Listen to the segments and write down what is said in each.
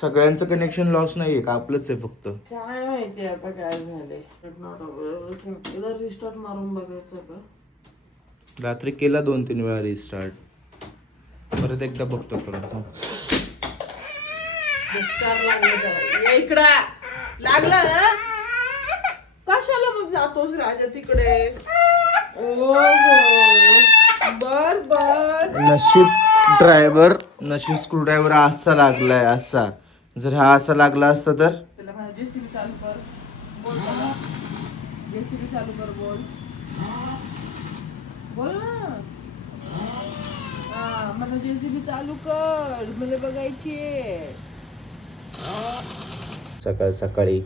सगळ्यांचं connection loss नाहीये का, आपलंच आहे फक्त? काय माहिती आता काय झालंय. रिस्टार्ट मारून बघायचं का? रात्री केला 2-3 वेळा रिस्टार्ट, परत एकदा बघतो करून. इकडं लागला ना, कशाला मग जातोस राजा तिकडे? ओ बर बर. नशीब स्क्रूड्रायव्हर असा लागलाय, असा. जर हा असा लागला असता तर त्याला म्हणा जेसीबी चालू कर, बोल त्याला. जेसीबी चालू कर, बोल बोल ना. हा मला जेसीबी चालू कर, मला बघायची. सकाळ सकाळी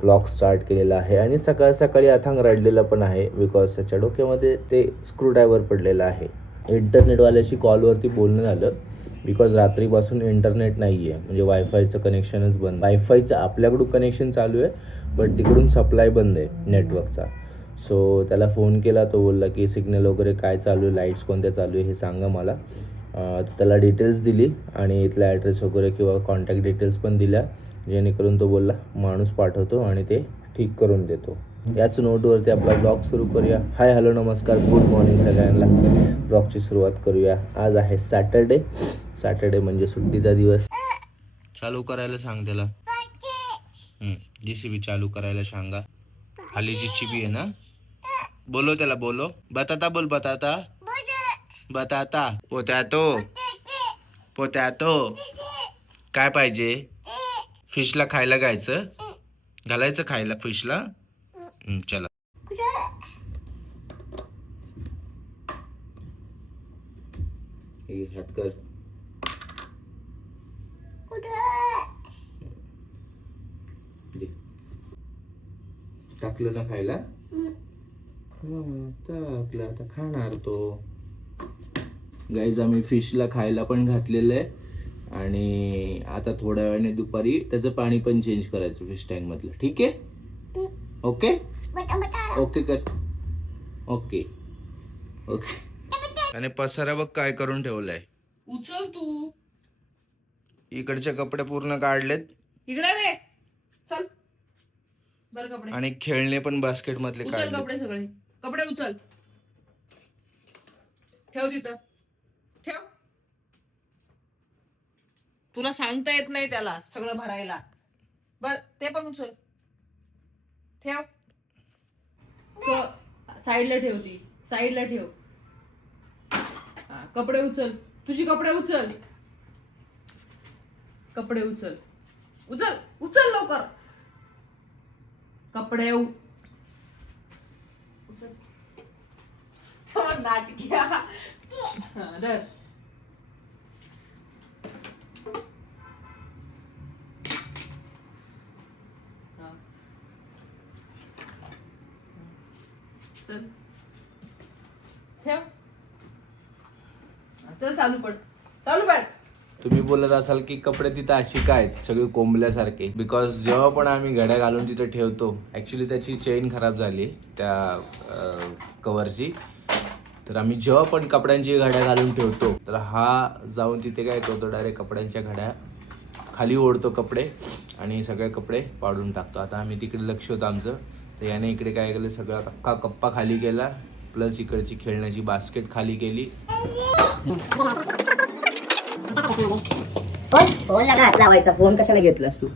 ब्लॉग स्टार्ट केलेला आहे आणि सकाळ सकाळी अथांग रडलेला पण आहे, बिकॉज त्याच्या डोक्यामध्ये ते स्क्रूड्रायव्हर पडलेला आहे. इंटरनेटवाल्याशी कॉलवरती बोलणं झालं, बिकॉज रात्रीपासून इंटरनेट नाही आहे, म्हणजे वायफायचं कनेक्शनच बंद. वायफायचं आपल्याकडून कनेक्शन चालू आहे, बट तिकडून सप्लाय बंद आहे नेटवर्कचा. सो त्याला फोन केला, तो बोलला की सिग्नल वगैरे काय चालू आहे, लाईट्स कोणत्या चालू आहे हे सांगा मला. त्याला डिटेल्स दिली आणि इथला ॲड्रेस वगैरे किंवा कॉन्टॅक्ट डिटेल्स पण दिल्या, जेणेकरून तो बोलला माणूस पाठवतो आणि ते ठीक करून देतो. याच नोटवरती आपला ब्लॉग सुरू करूया. हाय हॅलो नमस्कार, गुड मॉर्निंग सगळ्यांना. ब्लॉगची सुरुवात करूया. आज आहे सॅटर्डे म्हणजे सुट्टीचा दिवस. चालू करायला सांग त्याला. जीसीबी चालू करायला सांगा. खाली जीसीबी आहे ना, बोलो त्याला, बोलो. बताता बोल, बताता बताता. पोटॅटो काय पाहिजे? फिशला खायला घालायचं खायला फिशला. चला. हात कर. टाकलं ना खायला? टाकलं, आता खाणार तो. गाईज आम्ही फिशला खायला पण घातलेलं आहे आणि आता थोड्या वेळाने दुपारी त्याचं पाणी पण चेंज करायचं फिश टँक मधलं. ठीक आहे? ओके ओके कर. Okay okay. आणि पसारा बघ काय करून ठेवलाय. उचल तू. इकडचे कपडे पूर्ण काढलेत. इकडे रे, चल. बर कपडे आणि खेळणे पण बास्केट मधले उचल. काढले. कपडे सगळे कपडे उचल, ठेव तिथं, ठेव. तुला सांगता येत नाही त्याला सगळं भरायला. बर ते पण उचल, ठेव. साईडला ठेव, ती साईडला ठेव. कपडे उचल, तुझी कपडे उचल. कपडे उचल, उचल उचल लवकर. कपडे उचल. नाटक्या धर. चल ठेव. चल चालू पड. तुम्ही बोलत असाल की कपडे तिथं अशी काय आहेत सगळे कोंबल्यासारखे, बिकॉज जेव्हा पण आम्ही घड्या घालून तिथे ठेवतो, ॲक्च्युली त्याची चेन खराब झाली त्या कवरची. तर आम्ही जेव्हा पण कपड्यांची घड्या घालून ठेवतो, तर हा जाऊन तिथे काय करतो, डायरेक्ट कपड्यांच्या घड्या खाली ओढतो कपडे आणि सगळे कपडे पाडून टाकतो. आता आम्ही तिकडे लक्ष होतं आमचं, तर याने इकडे काय केलं, सगळा अख्खा कप्पा खाली केला, प्लस इकडची खेळण्याची बास्केट खाली केली. फोन लावायचा, फोन कशाला घेतलास तू?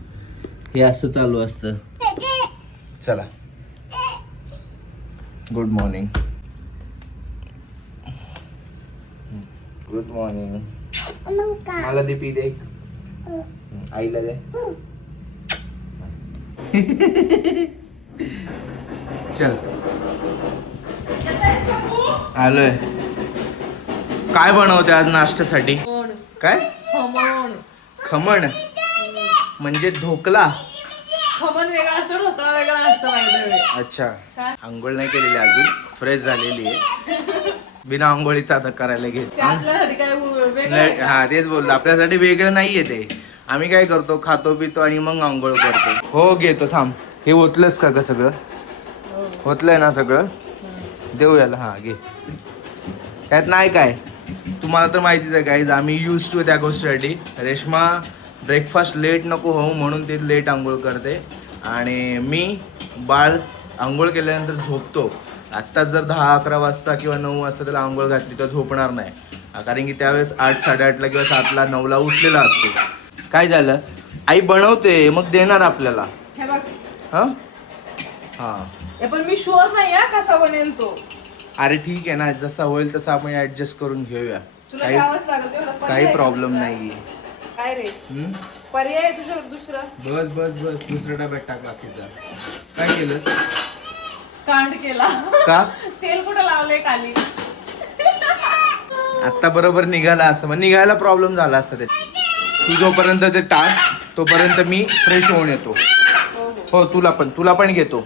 हे असं चालू असतं. चला, गुड मॉर्निंग. Good morning. मला दे, पी दे. आईला दे. चल आलोय. काय बनवते आज नाश्त्यासाठी? काय? खमण म्हणजे ढोकला. खमण वेगळा असतो, ढोकळा वेगळा असतो. अच्छा, आंघोळ नाही केलेली अजून, फ्रेश झालेली आहे. बिना आंघोळीचा आता करायला घेत. हा तेच बोललो, आपल्यासाठी वेगळं नाहीये ते. आम्ही काय करतो, खातो पितो आणि मग आंघोळ करतो. हो घेतो, थांब. हे ओतलंस का ग सगळं? ओतलंय ना सगळं? देऊ याला. हा घे. त्यात नाही काय, तुम्हाला तर माहितीच आहे गाईज, आम्ही यूज टू त्या गोष्टीसाठी. रेश्मा ब्रेकफास्ट लेट नको होऊ म्हणून ती लेट आंघोळ करते आणि मी बाळ आंघोळ केल्यानंतर झोपतो. आत्ताच जर 10-11 वाजता किंवा 9 वाजता त्याला आंघोळ घातली तर झोपणार नाही, कारण की त्यावेळेस 8-8:30 किंवा 7ला 9ला उठलेला असतो. काय झालं, आई बनवते मग देणार आपल्याला. हे बघ. हां हां हे पण मी शुअर नाही हा कसा बनेल तो. अरे ठीक आहे ना, जसा होईल तसं आपण ऍडजस्ट करून घेऊया. तुला घ्यावंच लागेल तेवढं. पर्याय काही आहे प्रॉब्लेम दुसरा? नाही. काय रे हम्म? पर्याय आहे तुझ्यावर दुसरा? बस बस बस दुसऱ्या डब्यात टाक बाकीचा. काय केलं कांड केला. का? तेल कुठं लावलंय खाली? आता बरोबर निघाला असतं, मग निघायला प्रॉब्लेम झाला असता ते. तू जोपर्यंत ते टाक तोपर्यंत मी फ्रेश होऊन येतो. हो हो. हो तुला पण घेतो.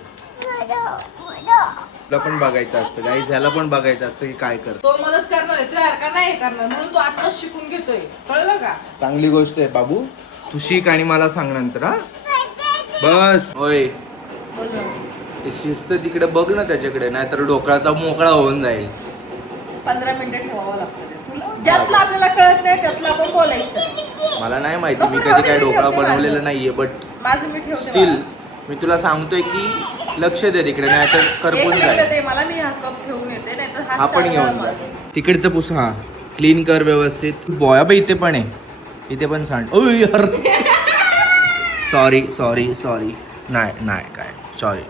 तुला पण बघायचं असतं गाईस, ह्याला पण बघायचं असतं की काय करतो. तो मदत करणार आहे, तू का नाही हे करणार, म्हणून तू आत्ताच शिकून घेतोय, कळलं का? चांगली गोष्ट आहे बाबू, तू शिक आणि मला सांग नंतर. हा बस. होय बोल ना. ते शिस्त तिकडे बघ ना त्याच्याकडे, नाहीतर डोकळाचा मोकळा होऊन जाईल. 15 मिनिटं ठेवावं लागतं ते. तुला ज्यातलं आपल्याला कळत नाही त्यातलं आपण बोलायचं. मला नाही माहिती, मी कधी काय डोकळा बनवलेला नाहीये, बट माझं मी ठेवते. स्टील मी तुला सांगतोय की लक्ष दे तिकडे, नाही तर करपून जाईल. मला मी हा कप ठेवून येते, नाही तर हा पण घेऊन जा. तिकडचं पुस, हा क्लीन कर व्यवस्थित. बॉया बाई इथे पण आहे, इथे पण सांड. ओ यार सॉरी नाही काय सॉरी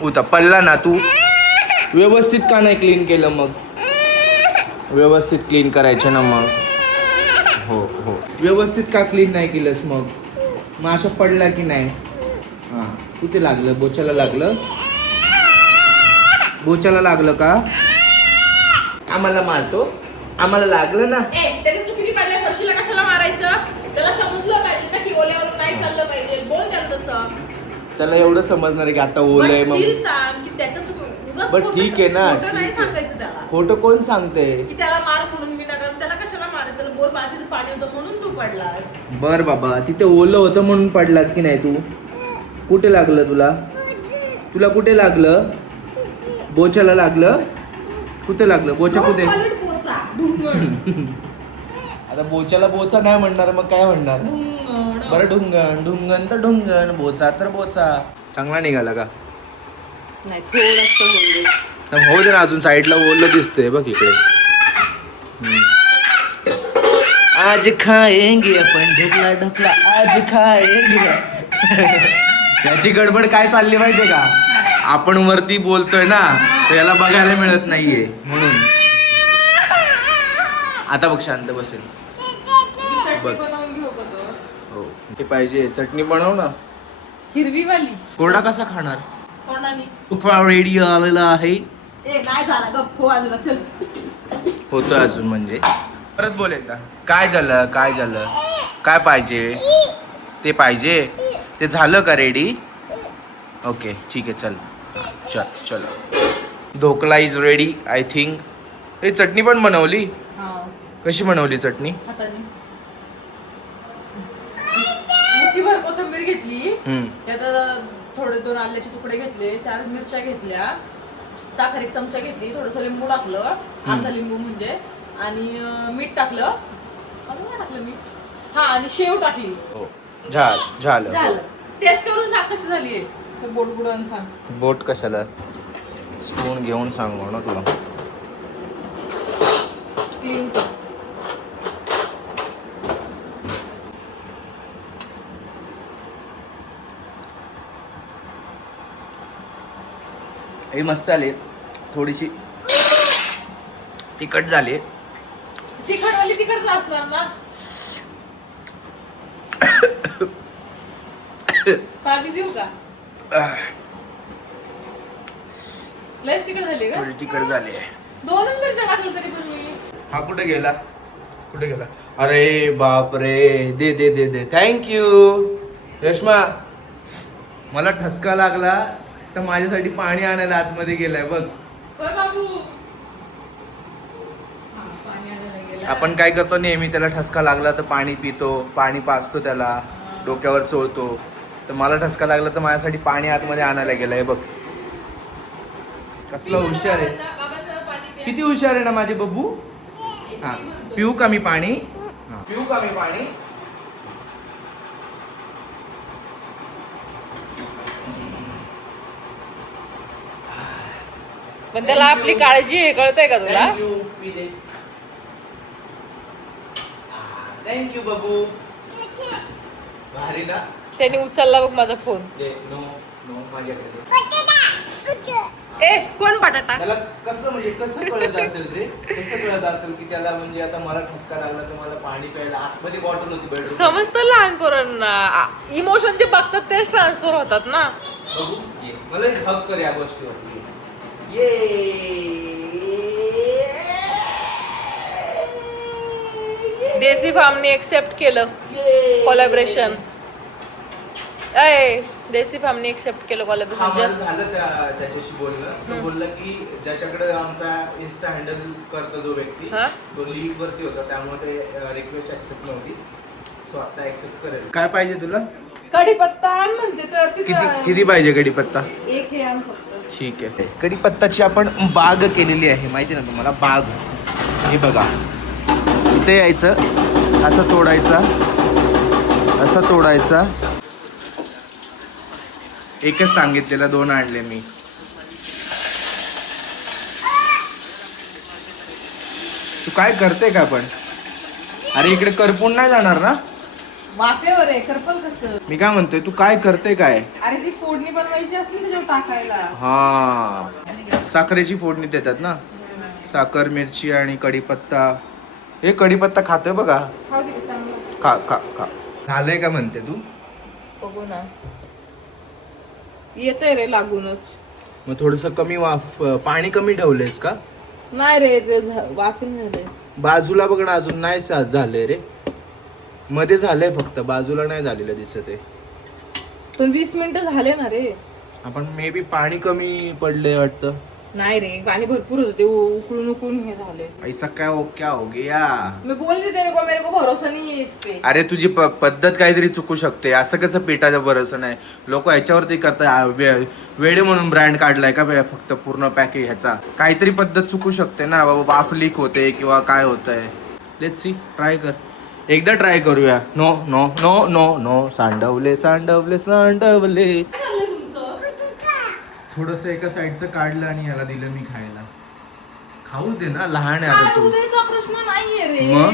उठा पडला ना तू. व्यवस्थित का नाही क्लीन केलं, मग व्यवस्थित क्लीन करायचं ना मग. हो व्यवस्थित का क्लीन नाही केलंस मग असं पडला की नाही. हां कुठे लागलं, बोचाला लागलं का? आम्हाला मारतो, आम्हाला लागलं ना. त्याच्या चुकीने पडल्या फरशीला कशाला मारायचं? त्याला समजलं पाहिजे ना की ओल्यावर नाही चाललं पाहिजे. बोल त्याला तसं. त्याला एवढं समजणार आहे की आता ओलंय पण मग. still सांग की त्याच्या उगाच बट खोटं- ठीक आहे ना, खोटं नाही ठीक आहे. सांगायचं त्याला खोटं कोण सांगते. की त्याला मार म्हणून मी नका. त्याला कशाला मारायचं? त्याला बोल बाळा पाणी होतं म्हणून तू पडलास. बर बाबा, तिथे ओलं होतं म्हणून पडलास की नाही तू? कुठे लागलं तुला कुठे लागलं? बोचाला लागलं? कुठे लागलं? बोचा कुठे? पलट पोचा. ढुंगण. आता बोचाला बोचा नाही म्हणणार, मग काय म्हणणार? ढुंगण. बरं ढुंगण तर ढुंगण, बोचा तर बोचा. चांगला निघाला का? नाही थोडंसं होऊ दे. तर होऊ दे ना, अजून साईडला ओलं दिसतंय बघ इकडे. आज खाएंगे आपण ढोकला आज खाएंगे. याची गडबड काय चालली माहितीये का? आपण वरती बोलतोय ना, तर याला बघायला मिळत नाहीये म्हणून. आता बघ शांत बसेल. चटणी बनवून घेऊ का तो? हो ते पाहिजे, चटणी बनव ना. हिरवी वाली. कोरडा कसा खाणार? तोंडानी. उकळा रेडी आलेला आहे. ए नाही झाला गप्प हो आजूला चल. होतं अजून म्हणजे. परत बोल एकदा. काय झालं काय पाहिजे? ते पाहिजे. ते झालं का रेडी? ओके ठीक आहे चल चलो. Dhokla is ready I think. हे चटणी पण बनवली. हा कशी बनवली चटणी? हाताने. मुठीभर कोथिंबीर घेतली. त्यात थोडे 2 आल्याचे तुकडे घेतले, 4 मिरच्या घेतल्या, साखर 1 चमचा घेतली, थोडंसं लिंबू टाकलं, अर्धा लिंबू म्हणजे, आणि मीठ टाकलं. अजून काय टाकलं मीठ? हा आणि शेव टाकली. हो झालं. झालं. टेस्ट करून सांग कशी झाली. बोट बुडवून सांग. बोट कशाला? स्पून घेऊन सांगू ना तुला. क्लीन कर. हे मस्त झाले. थोडीशी तिखट झाली. तिखटवाली तिखटच असणार ना. पाणी देऊ का? लयच तिखट झाली का? थोडी तिखट झाली. 2च मिरच्या टाकल्या तरी पण मी. हा कुठे गेला? अरे बाप रे. दे थँक्यू. रेश्मा, मला ठसका लागला तर माझ्यासाठी पाणी आणायला आतमध्ये गेलाय बघ. होय बाबू. हा, पाणी आणायला गेला. आपण काय करतो नेहमी, त्याला ठसका लागला तर पाणी पितो, पाणी पाजतो त्याला, डोक्यावर चोळतो. तर मला ठसका लागला तर माझ्यासाठी पाणी आतमध्ये आणायला गेलाय बघ. कसला हुशार आहे. बाबांना पाणी प्या. किती हुशार आहे ना माझे बब्बू. हा पिऊ का मी पाणी? पण त्याला आपली काळजी हे कळतंय का तुला? थँक्यू बाबू. भारी ना. त्याने उचलला बघ माझा फोन. नो नो माझ्याकडे. ए कोण बटाटा? त्याला कसं म्हणजे कसं कळत असेल रे, कसं कळत असेल की त्याला म्हणजे आता मला ठसका लागला तर मला पाणी प्यायला आतमध्ये बॉटल होती बेडरूम. समजतं लहान पोरांना इमोशन जे बघतात तेच ट्रान्सफर होतात ना. बघू ये. मला एक हक कर या गोष्टीवरती. ये देसी फार्मने एक्सेप्ट केलं कोलॅबरेशन. देसी फार्मने एक्सेप्ट केलं हा मला कोलॅबरेशन. झालं त्याच्याशी बोलणं. तो बोलला की ज्याच्याकडे आमचा इन्स्टा हँडल करतो जो व्यक्ती हा? तो लीड वरती होता त्यामुळे ते रिक्वेस्ट ऍक्सेप्ट नव्हती. सो आता ऍक्सेप्ट करेल. काय पाहिजे तुला? कढीपत्ता आण म्हणते तर तिथं किती पाहिजे कढीपत्ता? एक हे आण फक्त. ठीक आहे. कढीपत्ताची आपण बाग केलेली आहे माहिती ना तुम्हाला. बाग हे बघा, इथे यायचं, असं तोडायचा, असं तोडायचा. एकच सांगितलेलं, 2 आणले मी. तू काय करते का पण? अरे इकडे करपून नाही जाणार ना? वाफेवर आहे करपल कसं? मी काय म्हणतोय, तू काय करते काय? अरे ती फोडणी बनवायची असते त्याच्यावर टाकायला. हा, साखरेची फोडणी देतात ना. साखर, मिरची आणि कढीपत्ता. हे कढीपत्ता खातोय बघा. खाऊ दे चांगलं. खा खा खा. झालंय का म्हणते तू? बघू ना. येतंय रे लागूनच. मग थोडस कमी पाणी कमी ठेवलंयस का? नाही रे ते वाफेल नाही. बाजूला बघ ना, अजून नाही झालंय रे. मध्ये झालंय फक्त, बाजूला नाही झालेलं दिसत आहे. पण 20 मिनिटं झाले ना रे. आपण मे बी पाणी कमी पडलंय वाटतं. नाही रे पाणी भरपूर होतं ते उकळून उकळून हे झाले. ऐसा क्या हो गया? मी बोलते तेरे को मेरे को भरोसा नहीं है इस पे. अरे तुझी पद्धत काहीतरी चुकू शकते. असं कसं पिठाचा भरोसा नाही? लोक ह्याच्यावरती करतात. वेडे म्हणून ब्रँड काढलाय का फक्त पूर्ण पॅकेज ह्याचा? काहीतरी पद्धत चुकू शकते ना बाबा. वाफ लीक होते किंवा काय होतंय. लेट्स सी, ट्राय कर. एकदा ट्राय करूया. No no no no no. सांडवले सांडवले सांडवले. थोडस एका साईडचं काढलं आणि याला दिलं मी खायला. खाऊ दे ना, लहान आहे आता तू. उद्याचा प्रश्न नाहीये रे. मग?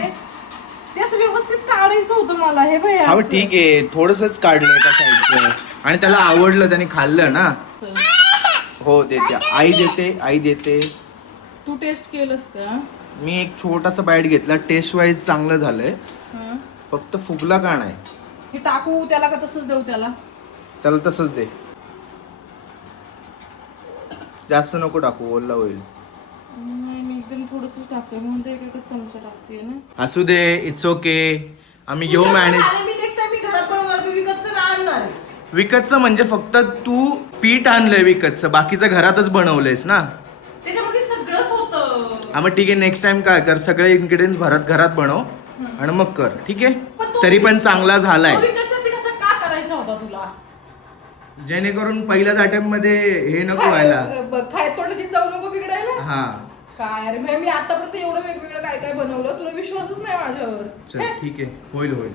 ते असं व्यवस्थित काढायचं होतं मला. हे बाई हा ठीक आहे, थोडसच काढलं एका साईडचं आणि त्याला आवडलं, त्याने खाल्लं ना. हो देते, आई देते, आई देते. तू टेस्ट केलंस का? मी एक छोटासा बाईट घेतला. टेस्ट वाईज चांगलं झालंय, फक्त फुगला का नाही. हे टाकू त्याला का तसंच देऊ त्याला? त्याला तसंच दे. जास्त नको टाकू, ओल्ला होईल. मी एकदम थोडंसंच टाकलं म्हणून ते एक चमचा टाकते ना. असू दे, इट्स ओके. आम्ही घेऊ मॅनेज. मी नेक्स्ट टाइम मी घरात बनवणार, मी विकतचं नाही आणणार आहे. विकतचं म्हणजे फक्त तू पीठ आणलंय विकतचं, बाकीचं घरातच बनवलंयस ना. त्याच्यामध्ये सगळंच होतं. हा मग ठीक आहे, नेक्स्ट टाइम काय कर, सगळे इन्ग्रेडियंट्स घरात बनव आणि मग कर. ठीक आहे, तरी पण चांगला झालाय. विकतच्या पिठाचा का करायचा होता तुला? जेणेकरून पहिल्याच अटेम्प्ट मध्ये हे नको व्हायला. खाय तोंडाची चव नको बिघडायला. हा काय रे, मी आतापर्यंत एवढं वेगवेगळं काय काय बनवलं, तुला विश्वासच नाही माझ्यावर. चल ठीक आहे, होईल.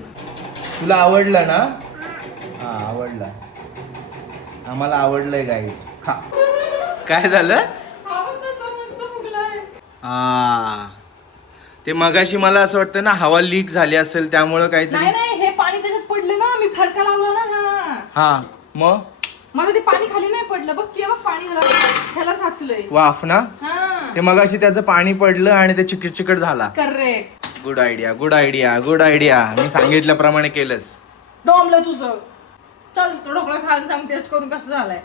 तुला आवडला ना? हा आवडला, आम्हाला आवडलंय गाईस. खा. काय झालं? ते मगाशी मला असं वाटतं ना, हवा लीक झाली असेल त्यामुळं काहीतरी. नाही हे पाणी त्याच्यात पडले ना, मी फडका लावला ना. हा मग मला ते पाणी खाली नाही पडलं. बघ की बघ, पाणी ह्याला साचलंय. वाफ ना. ते मगाशी त्याचं पाणी पडलं आणि ते चिकट झाला. Correct. Good idea, good idea, good idea. मी सांगितल्याप्रमाणे केलंस. डॉमलं तुझं. चल तो ढोकळा खायला सांग, टेस्ट करून कसं झालाय.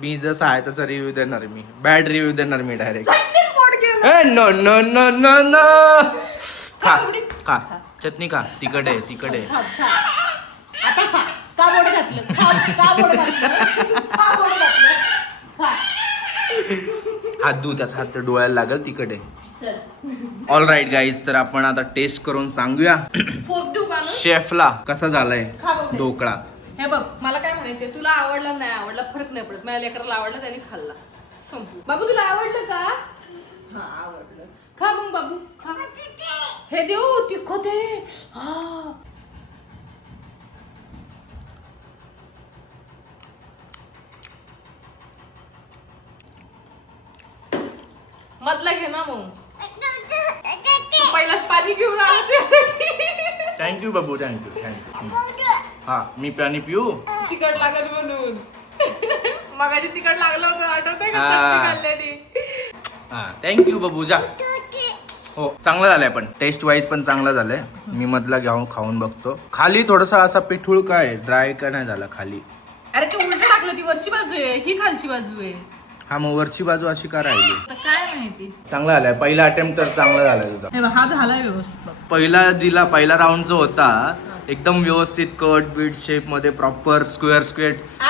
मी जसं आहे तसा रिव्ह्यू देणार. मी बॅड रिव्ह्यू देणार मी direct. No no no no no. खा खा, चटणी खा. तिखट आहे, तिखट आहे. आता खा. का बोट घातलं? का बोट घातलं? का बोट घातलं? खा. हात धू, त्याचा हात तर डोळ्याला लागल. तिखट आहे. चल. ऑल राईट गाईज, तर आपण आता टेस्ट करून सांगूया फोक देऊ का? शेफला कसा झालाय खा बघ. ढोकळा. हे बघ, मला काय म्हणायचंय, तुला आवडला नाही आवडला फरक नाही पडत. माझ्या लेकराला आवडला, त्याने खाल्ला. संपू. बाबू तुला आवडलं का? हा आवडलं. खा मग बाबू, खा. हे देऊ तिखट आहे. हा मधला घे ना मग. पहिलाच पाणी घेऊन आलो तुझ्यासाठी. थँक्यू बाबू, थँक्यू. हा मी पाणी पिऊ. तिखट लागल म्हणून. मगाशी तिखट लागलं होतं आठवतंय का हा. चटणी खाल्ल्याने. हा थँक्यू बाबू, जा. हो चांगलं झालंय, पण टेस्ट वाईज पण चांगलं झालंय. मी मधला घेऊन खाऊन बघतो. खाली थोडासा असा पिठूळ काय ड्राय का नाही झाला खाली? अरे ते उलट टाकलं, ती वरची बाजू आहे ही खालची बाजू आहे. हा मग वरची बाजू अशी का राहिली? आता काय माहिती. चांगला झालाय, पहिला अटेम्प्ट तर चांगला झालाय तुझा. हे बघ, हा झाला व्यवस्थित बघ. पहिला राऊंड जो होता एकदम व्यवस्थित कट बीट शेप मध्ये प्रॉपर स्क्वेअर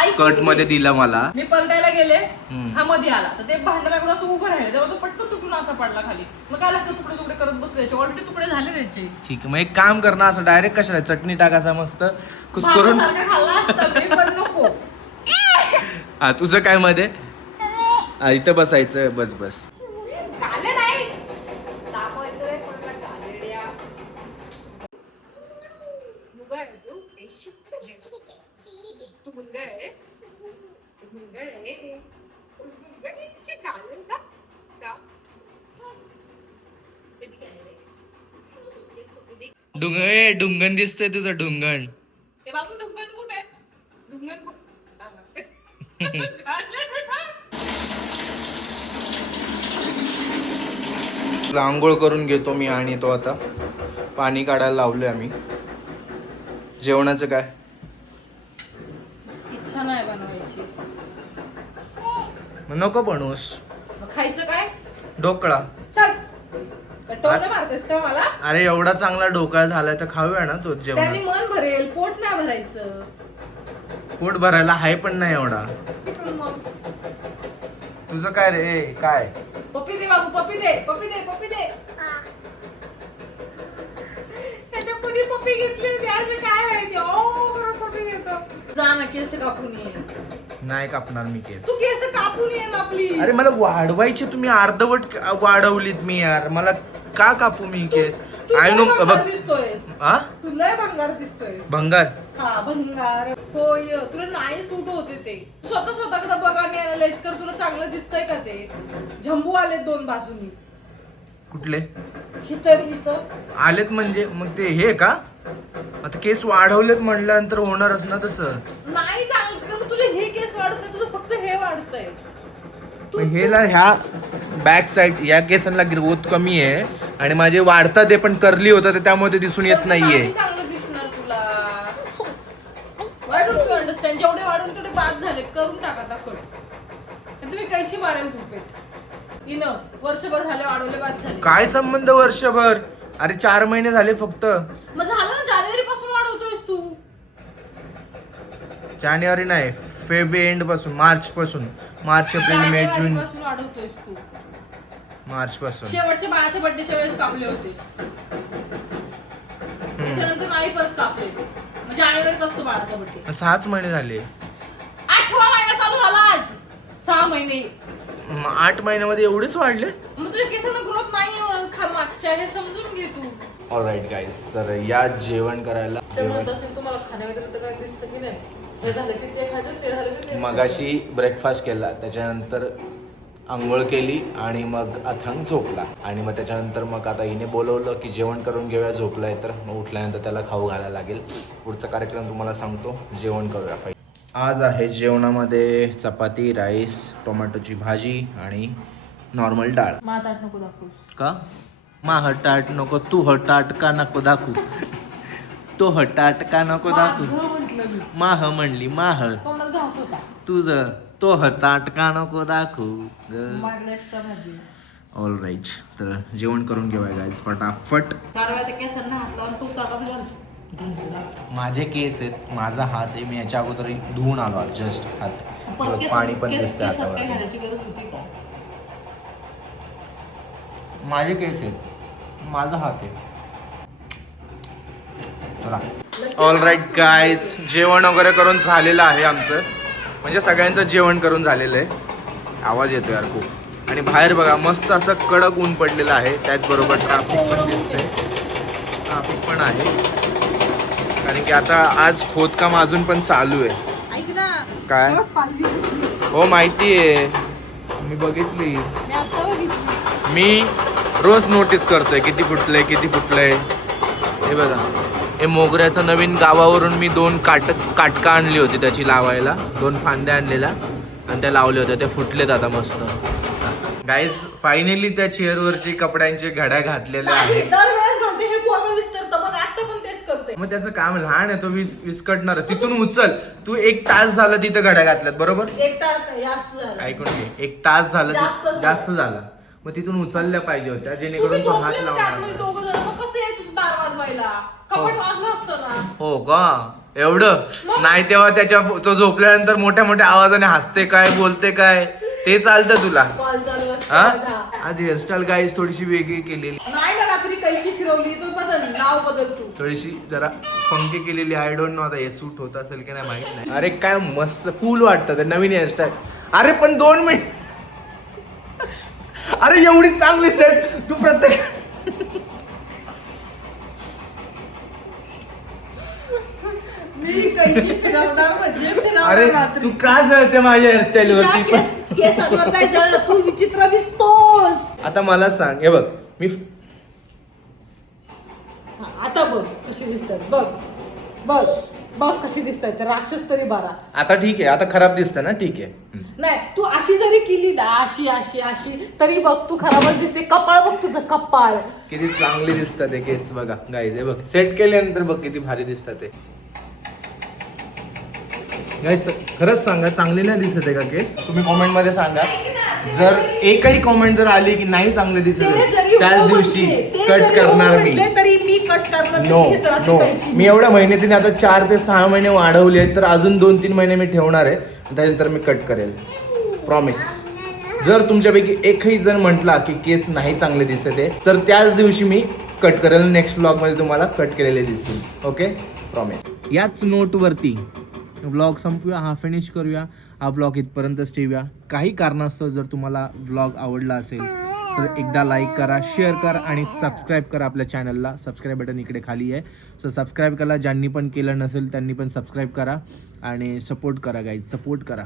ऐक कट मी. मध्ये दिला मला. मी पलटायला गेले, हम्म. हा मध्ये आला तर ते भांडणाकडून असं उभं राहिलं, तेव्हा तो पटकन तुटून असा पडला खाली. मग काय लागतं तुकडे तुकडे करत बसू त्याचे, ऑलरेडी तुकडे झाले त्याचे. ठीक आहे, मग एक काम कर ना, असं डायरेक्ट कशाला चटणी टाकायचा मस्त कुस्करून. भातासारखा खाल्ला असता मी, पण नको. हा तुझं काय मध्ये? हा, इथं बसायचं, बस बस. काले नाही तापवायचं रे, पडला कालेड्या. मुलगा आहे तू? तू मुलगा आहे? तू मुलगा आहे? तू मुलगा आहे? तिची काले का? का? कधी काय रे? डुंगण दिसतंय तुझं, डुंगण. ते बाजून ढुंगण कुठे? ढुंगण कुठे? काढले बेटा. आंघोळ करून घेतो मी आणि तो आता पाणी काढायला लावलोय आम्ही. जेवणाचं काय? इच्छा नाही बनवायची. मग नको बनवूस. मग खायचं काय? ढोकळा. चल. टोले मारतेस का मला? अरे एवढा चांगला ढोकळा झालाय तर खाऊया ना तो त्यांनी जेवण. मन भरेल, पोट नाही भरायचं. पोट भरायला हाय पण नाही एवढा. मग तुझं काय रे? काय? पप्पी दे बाबू, पप्पी दे, पप्पी दे, पप्पी दे. त्याच्या पुढे पप्पी घेतली होती, अशी काय माहिती. ओ बरं पप्पी घेतो. जा ना, केस कापून ये. नाही कापणार मी केस. तू केस कापून ये ना प्लीज. अरे मला वाढवायची, तुम्ही अर्धवट वाढवलीत मी यार. मला का कापू मी केस? आय नो बघ. दिसतोयस. हा तू लय भंगार दिसतोयस. भंगार. हा भंगार. होय, तुला नाही सूट होते ते. स्वतःकडे बघ आणि अनालाइज कर, तुला चांगलं दिसतंय का ते? झंबू आले 2 बाजूनी. कुठले हिथं आलेत म्हणजे? मग ते हे का? आता केस वाढवलेत म्हणल्यानंतर होणारच ना तसं. नाही चांगलं, कारण तुझे हे केस वाढत नाही, तुझं फक्त हे वाढतंय. हेला ह्या बॅक साईड या केसांना ग्रोथ कमी आहे आणि माझे वाढतात ते पण करली होतं तर त्यामुळे ते दिसून येत नाहीये. चांगलं दिसणार तुला. Why don't you understand? जेवढे वाढवले तेवढे बाद झाले, करून टाका आता कट. तुम्ही कैची मारायला झोपेत. इनफ. वर्षभर झाले वाढवले, बाद झाले. काय संबंध वर्षभर? अरे 4 महिने झाले फक्त. मग झालं ना, जानेवारी पासून वाढवतोयस तू. जानेवारी नाही, फेब एंड पासून, मार्च पासून. मार्च एप्रिल मे जानेवारी जून. पासून वाढवतोयस तू. मार्च पासून. शेवटच्या बाळाच्या बर्थडेच्या वेळेस कापले होतेस. त्याच्यानंतर नाही परत कापले. मग जानेवारीत असतो बाळाचा बर्थडे. 6 महिने झाले. 8वा महिना चालू झाला आज. 6 महिने. 8 महिन्यामध्ये एवढेच वाढले? मग तुझ्या केसांना ग्रोथ नाही मागच्या, हे समजून घे तू. ऑलराईट गाईस, तर या जेवण करायला. तर म्हणत असेल तुम्हाला खाण्या व्यतिरिक्त काही दिसतं की नाही? हे झालं की ते खायचं, ते झालं की ते. मगाशी ब्रेकफास्ट केला, त्याच्यानंतर आंघोळ केली आणि मग अथांग झोपला. आणि मग त्याच्यानंतर मग आता हिने बोलवलं की जेवण करून घेऊया, झोपलाय तर मग उठल्यानंतर त्याला खाऊ घालायला लागेल. पुढचा कार्यक्रम तुम्हाला सांगतो. जेवण करूया पहिले. आज आहे जेवणामध्ये चपाती, राईस, टोमॅटोची भाजी आणि नॉर्मल डाळ. माताट नको दाखवूस. का? मा हटाट नको, तू हटाट का नको दाखवू? तो हटाट का नको दाखवू? माझं म्हटलं मी. माह म्हणली माह. तोंडात घास होता. तुझं तो हटाट का नको दाखवू ग. माझ्याकडे एक्स्ट्रा भाजी. ऑल राईट, तर जेवण करून घेऊया गाईज फटाफट. 4 वेळा त्या केसांना हात लावून तू ताटात माझे केस आहेत, माझा हात आहे, मी याच्या अगोदर धुवून आलो जस्ट हात. पाणी पण दिसतं हातावर. घालायची गरज होती का? माझे केस आहेत, माझा हात आहे. चला. ऑल राईट गाईज, जेवण वगैरे करून झालेलं आहे आमचं. म्हणजे सगळ्यांचं जेवण करून झालेलं आहे. आवाज येतो यार खूप. आणि बाहेर बघा मस्त असं कडक ऊन पडलेलं आहे. त्याचबरोबर ट्रॅफिक पण दिसतंय. ट्रॅफिक पण आहे कारण की आता आज खोदकाम अजून पण चालू आहे. ऐक ना. काय? हो माहिती आहे, मी बघितली. मी आता बघितली. मी रोज नोटीस करतोय किती फुटलंय. हे बघा, हे मोगऱ्याचं नवीन गावावरून मी 2 काटका आणली होती त्याची लावायला. 2 फांद्या आणलेल्या आणि त्या लावल्या होत्या, ते फुटलेत आता मस्त. गाईज फायनली त्या चेअरवरची कपड्यांची घड्या घातलेल्या आहेत. दरवेळेस घालते हे पोरं विसरतं, मग आता पण तेच करते. मग त्याचं काम लहान आहे, तो विस्कटणार. तिथून उचल. तू 1 तास झालं तिथं घड्या घातल्यात बरोबर. 1 तास नाही, जास्त झालं. ऐकून घे, 1 तास झालं, जास्त झालं. मग तिथून उचलल्या पाहिजे होत्या, तुम्ही जेणेकरून तो हात झोपलेले लावणार. आतमध्ये दोघं जण, मग कसं यायचं तू दार वाजवायला? कपाट वाजलं असतं ना. हो का, एवढं नाही. तेव्हा तो झोपल्यानंतर मोठ्या मोठ्या आवाजाने हसते काय, बोलते काय, ते चालतं तुला. कॉल चालू असतो हा? माझा. आज हेअरस्टाईल गाईज थोडीशी वेगळी केलेली, नाही ना, रात्री कैची फिरवली तो बदल, नाव बदल तू. थोडीशी जरा फंकी केलेली. आय डोंट नो आता हे सूट होत असेल की नाही माहित नाही. अरे काय मस्त कूल वाटतं ते नवीन हेअरस्टाईल. अरे पण 2 मिनिट. अरे एवढी चांगली सेट तू प्रत्येक मी कैची फिरवणार म्हणजे अरे फिरवणार रात्री. तू का जळते माझ्या हेअरस्टाईल तुझ्या वरती? केसांवर काय जळलं? तू विचित्र दिसतोस. आता मला सांग, हे बघ मी हा, आता बघ कशी दिसतात. बघ कशी दिसतात. राक्षस तरी बारा. आता ठीक आहे, आता खराब दिसतं ना, ठीक आहे. नाही, तू अशी जरी केली ना, अशी तरी बघ तू खराबच दिसते. कपाळ बघ तुझं, कपाळ किती चांगले दिसतात ते केस. बघा गाईज, हे बघ सेट केल्यानंतर बघ किती भारी दिसतात ते. गाईज खरंच सांगा, चांगले नाही दिसत आहे का केस? तुम्ही कॉमेंट मध्ये सांगा. जर एकही कॉमेंट जर आली की नाही चांगले दिसत ते आहे, जरी त्याच हो दिवशी म्हटले, ते कट जरी हो करणार मी. म्हटले तरी मी कट करणार. नो तशी दिसणार नो, कैची. मी एवढ्या महिन्याने आता 4 ते 6 महिने वाढवले आहेत, तर अजून 2-3 महिने मी ठेवणार आहे, त्यानंतर मी कट करेल, प्रॉमिस. जर तुमच्यापैकी एकही जण म्हटला की केस नाही चांगले दिसत आहे, तर त्याच दिवशी मी कट करेल. नेक्स्ट ब्लॉग मध्ये तुम्हाला कट केलेले दिसतील. Okay, promise. याच नोटवरती व्लॉग संपूया, हा फिनिश करूया. हा व्लॉग इथपर्यंतच ठेवूया. काही कारणास्तव जर तुम्हाला व्लॉग आवडला असेल तर एकदा लाईक करा, शेअर करा आणि सबस्क्राईब करा आपल्या चॅनलला. सबस्क्राईब बटन इकडे खाली आहे, सो सबस्क्राईब करा. ज्यांनी पण केलं नसेल त्यांनी पण सबस्क्राईब करा आणि सपोर्ट करा गाईज, सपोर्ट करा.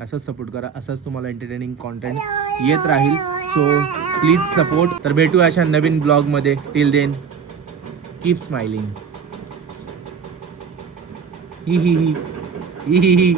असंच सपोर्ट करा, असंच तुम्हाला एंटरटेनिंग कॉन्टेंट येत राहील. So please support. तर भेटूया अशा नवीन ब्लॉगमध्ये. Till then keep smiling. ही ही ही ही ही ही